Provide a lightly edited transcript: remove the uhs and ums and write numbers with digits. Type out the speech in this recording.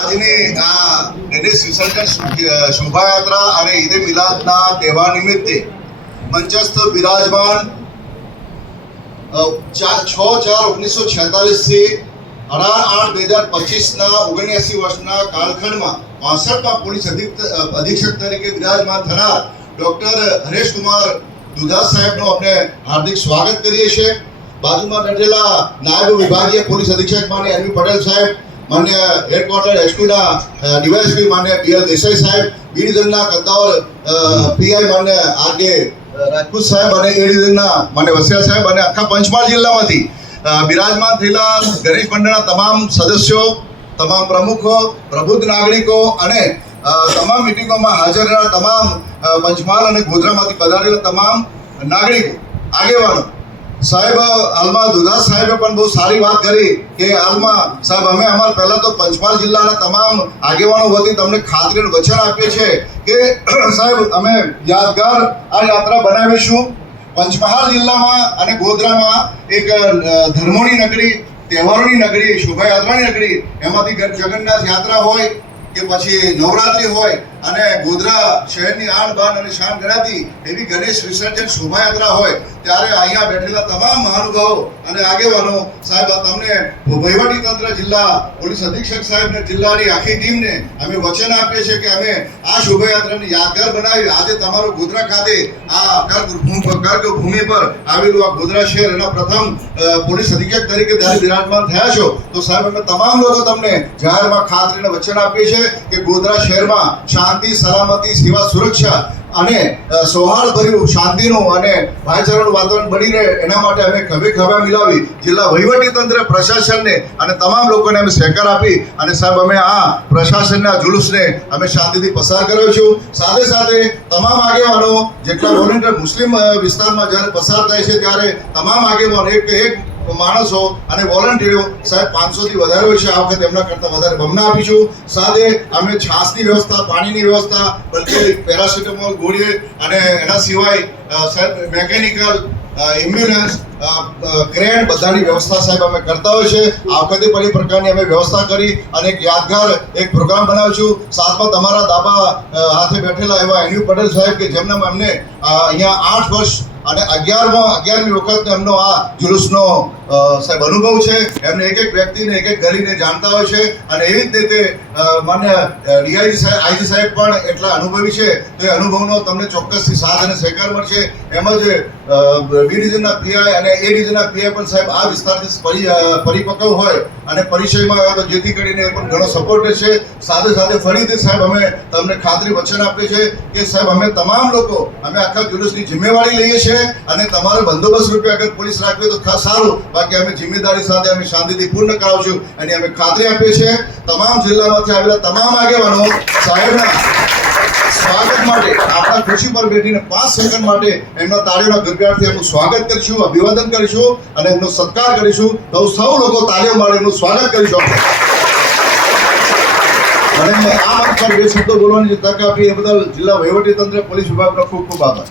આજની આ ગણેશ વિસર્જન શોભાયાત્રા અને ઈદે મિલાદના તહેવાર નિમિત્તે મંચસ્થ બિરાજમાન 6/4/1946 થી 18/8/2025ના 79 વર્ષના કાળખંડમાં 65માં પોલીસ અધિક્ષક તરીકે બિરાજમાન થનાર ડોક્ટર હરેશકુમાર દુધાત સાહેબનું આપણે હાર્દિક સ્વાગત કરીએ છીએ। બાજુમાં બેઠેલા નાયબ વિભાગીય પોલીસ અધિક્ષક માન્ય એનવી પટેલ સાહેબ, मान्य हेडक्वार्टर एसपीना डीवायएसपी मान्य बीएल देसाई साहेब, बी डिविजनना कद्दावर पीआई मान्य आरके રાજપૂત સાહેબ અને એ ડિવિઝનના માન્ય વસિયા સાહેબ અને આખા પંચમહાલ જિલ્લામાંથી બિરાજમાન થયેલા ગણેશ મંડળના તમામ સદસ્યો, તમામ પ્રમુખો, પ્રબુદ્ધ નાગરિકો અને તમામ મિટિંગોમાં હાજર રહેલા તમામ પંચમહાલ અને ગોધરામાંથી પધારેલા તમામ નાગરિકો, આગેવાનો સાહેબ, હાલમાં દુધાત સાહેબે પણ બહુ સારી વાત કરી કે હાલમાં સાહેબ અમે અમારા પહેલાં તો પંચમહાલ જિલ્લાના તમામ આગેવાનો વતી તમને ખાતરીનું વચન આપીએ છીએ કે સાહેબ અમે યાદગાર આ યાત્રા બનાવીશું। પંચમહાલ જિલ્લામાં અને ગોધરામાં એક ધર્મોની નગરી, તહેવારોની નગરી, શોભાયાત્રાની નગરી, એમાંથી જગન્નાથ યાત્રા હોય કે પછી નવરાત્રિ હોય અને ગોધરા શહેરની આન બાન અને શાન ગણાતી એવી ગણેશ વિસર્જન શોભાયાત્રા હોય ત્યારે અહીંયા બેઠેલા તમામ મહાનુભાવો અને આગેવાનો સાહેબ તમને વહીવટી તંત્ર, જિલ્લા પોલીસ અધિક્ષક સાહેબને, જિલ્લાની આખી ટીમને અમે વચન આપીએ છીએ કે અમે આ શોભાયાત્રાને યાદગાર બનાવી આજે તમારું ગોધરા ખાતે આ કર્કભૂમિ પર આવેલું આ ગોધરા શહેર એના પ્રથમ પોલીસ અધિક્ષક તરીકે જ્યારે બિરાજમાન થયા છો તો સાહેબ અમે તમામ લોકો તમને જાહેરમાં ખાતરીને વચન આપીએ છીએ કે ગોધરા શહેરમાં શાંતિ, સલામતી, સેવા, સુરક્ષા અને સૌહાર્દભર્યું, શાંતિનું અને ભાઈચારાનું વાતાવરણ બની રહે એના માટે અમે ખભે ખભા મિલાવી જિલ્લા વહીવટી તંત્ર, પ્રશાસનને અને તમામ લોકોને અમે સહકાર આપી અને સાહેબ અમે આ પ્રશાસનના જુલુસને અમે શાંતિથી પસાર કર્યો છું। સાથે સાથે તમામ આગેવાનો જેટલા વોલેન્ટિયર મુસ્લિમ વિસ્તારમાં જ્યારે પસાર થાય છે ત્યારે તમામ આગેવાનો એક માણસો અને વોલન્ટિયરો સાહેબ 500થી વધારે હોય છે, આ વખતે એમના કરતાં વધારે બમણા આપીશું। સાથે અમે છાસની વ્યવસ્થા, પાણીની વ્યવસ્થા, બલકે પેરાસિટામોલ ગોળીઓ અને એના સિવાય સાહેબ મેકેનિકલ, એમ્બ્યુલન્સ, ક્રેન બધાની વ્યવસ્થા સાહેબ અમે કરતા હોય છે। આ વખતે પણ એ પ્રકારની અમે વ્યવસ્થા કરી અને એક યાદગાર એક પ્રોગ્રામ બનાવીશું। સાથમાં તમારા દાબા હાથે બેઠેલા એવા એનવી પટેલ સાહેબ કે જેમના અમને અહીંયા 8 વર્ષ અને 11મી વખત એમનો આ જુલુસનો સાહેબ અનુભવ છે। એમને એક એક વ્યક્તિને, એક એક ગલીને જાણતા હોય છે અને એવી જ રીતે માન્ય ડીઆઈજી સાહેબ, આઈજી સાહેબ પણ એટલા અનુભવી છે તો એ અનુભવનો તમને ચોક્કસથી સાથ અને સહકાર મળશે। એમ જ બી ડિવિઝનના પીઆઈ અને એ ડિવિઝનના પીઆઈ પણ સાહેબ આ વિસ્તારથી પરિપક્વ હોય અને પરિચયમાં હોય તો જેથી કરીને એ પણ ઘણો સપોર્ટ છે। સાથે સાથે ફરીથી સાહેબ અમે તમને ખાતરી વચન આપીએ છીએ કે સાહેબ અમે તમામ લોકો અમે આખા જુલુસની જિમ્મેવારી લઈએ છીએ અને તમારો બંદોબસ્ત રૂપે અગર પોલીસ રાખવે તો ખાસ સારું, બાકી અમે જિમ્મેદારી સાથે અમે શાંતિથી પૂર્ણ કરાવશું અને અમે ખાતરી આપીએ છીએ। તમામ જિલ્લામાંથી આવેલા તમામ આગેવાનો સાહેબના સ્વાગત માટે આપણા ખુરશી પર બેઠીને 5 સેકન્ડ માટે એમના તાળીઓના ગરગડાટથી એમનું સ્વાગત કરીશું, અભિવાદન કરીશું અને એમનો સત્કાર કરીશું। તો સૌ લોકો તાળીઓ મારી એમનું સ્વાગત કરીશું અને આ મંચ પર 2 શબ્દો બોલવાની તક આપી એ બદલ જિલ્લા વહીવટી તંત્ર, પોલીસ વિભાગનો ખૂબ ખૂબ આભાર।